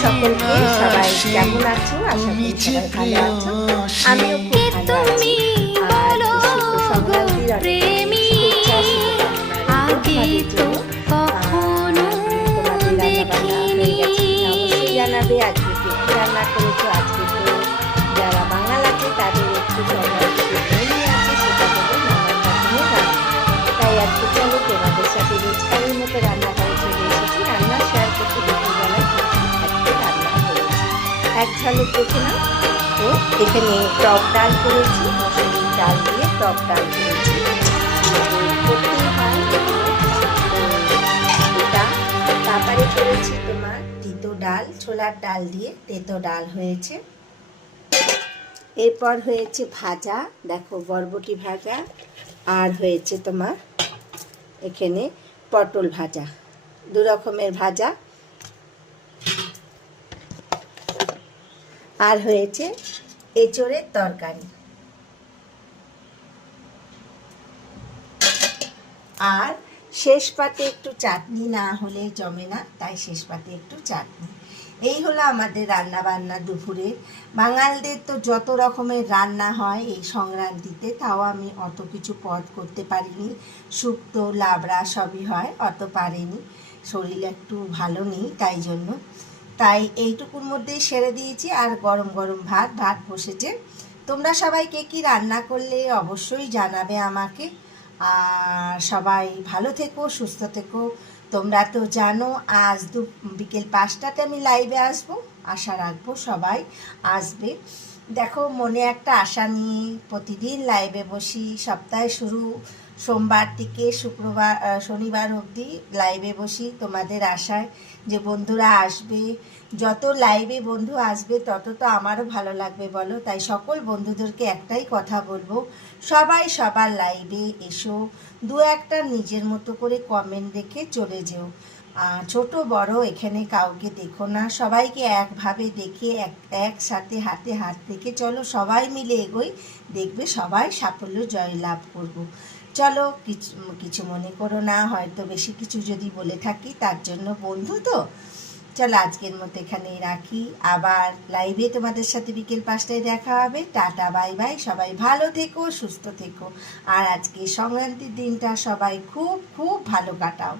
সকলকে, সবাই কেমন আছো? আশা করি সবাই ভালো আছো। আমিও খুব ভালো আছি। আর শুভ সংক্রান্তির অনেক শুভেচ্ছা, তোমাদের রান্না বান্না হয়ে গেছে অবশ্যই জানাবে। আজকে কি রান্না করেছো? আজকে তো যারা বাঙাল আছে তাদের একটু সংক্রান্তি নিয়ে আছে, সেটা হলো নানান রকমের রান্না। তাই আজকে চলো তোমাদের সাথে রোজকারের মতো রান্না করে চলে এসেছি। রান্না শেয়ার করতে দুপুরবেলায় একটা রান্না করেছি, এক ঝলক দেখে নাও। তো এখানে টক ডাল করেছি, মসুরির ডাল দিয়ে টক ডাল করেছি। করতেই হয় এটা। তারপরে করেছি তোমার তেঁতো ডাল, ছোলার ডাল দিয়ে তেঁতো ডাল হয়েছে। এরপর হয়েছে ভাজা, দেখো বরবটি ভাজা, আর হয়েছে তোমার এখানে পটল ভাজা, দু রকমের ভাজা। আর হয়েছে এঁচোড়ের তরকারি। আর শেষ পাতে একটু চাটনি না হলে জমে না, তাই শেষ পাতে একটু চাটনি। এই হলো আমাদের রান্না বান্না দুপুরে। বাঙালদের তো যত রকমের রান্না হয় এই সংক্রান্তিতে, তাও আমি অত কিছু পদ করতে পারিনি। শুক্তো লাবড়া সবই হয়, অত পারিনি, শরীর একটু ভালো নেই তাই জন্য। তাই এইটুকুর মধ্যেই সেরে দিয়েছি। আর গরম গরম ভাত বসেছে। তোমরা সবাই কে কী রান্না করলে অবশ্যই জানাবে আমাকে। আর সবাই ভালো থেকো, সুস্থ থেকো। তোমরা তো জানো আজ বিকেল 5টাতে আমি লাইভে আসবো, আশা রাখবো সবাই আসবে। দেখো মনে একটা আশা নিয়ে প্রতিদিন লাইভে বসি, সপ্তাহে শুরু সোমবার থেকে শনিবার অবধি লাইভে বসি তোমাদের আশায় যে বন্ধুরা আসবে। যত লাইভে বন্ধু আসবে তত তো আমারও ভালো লাগবে বলো। তাই সকল বন্ধুদেরকে একটাই কথা বলবো, সবাই সবার লাইভে এসো, দু একটা নিজের মতো করে কমেন্ট রেখে চলে যেও। ছোট বড় এখানে কাউকে দেখো না, সবাইকে একভাবে দেখে একসাথে হাতে হাত রেখে চলো, সবাই মিলে এগোই, দেখবে সবাই সাফল্য জয় লাভ করব। চলো কিছু মনে করো না, হয়তো বেশি কিছু যদি বলে থাকি, তার জন্য বন্ধু তো। চলো আজকের মতো এখানেই রাখি, আবার লাইভে তোমাদের সাথে বিকেল 5টায় দেখা হবে। টাটা বাই বাই, সবাই ভালো থেকো, সুস্থ থেকো। আর আজকে সংক্রান্তির দিনটা সবাই খুব খুব ভালো কাটাও।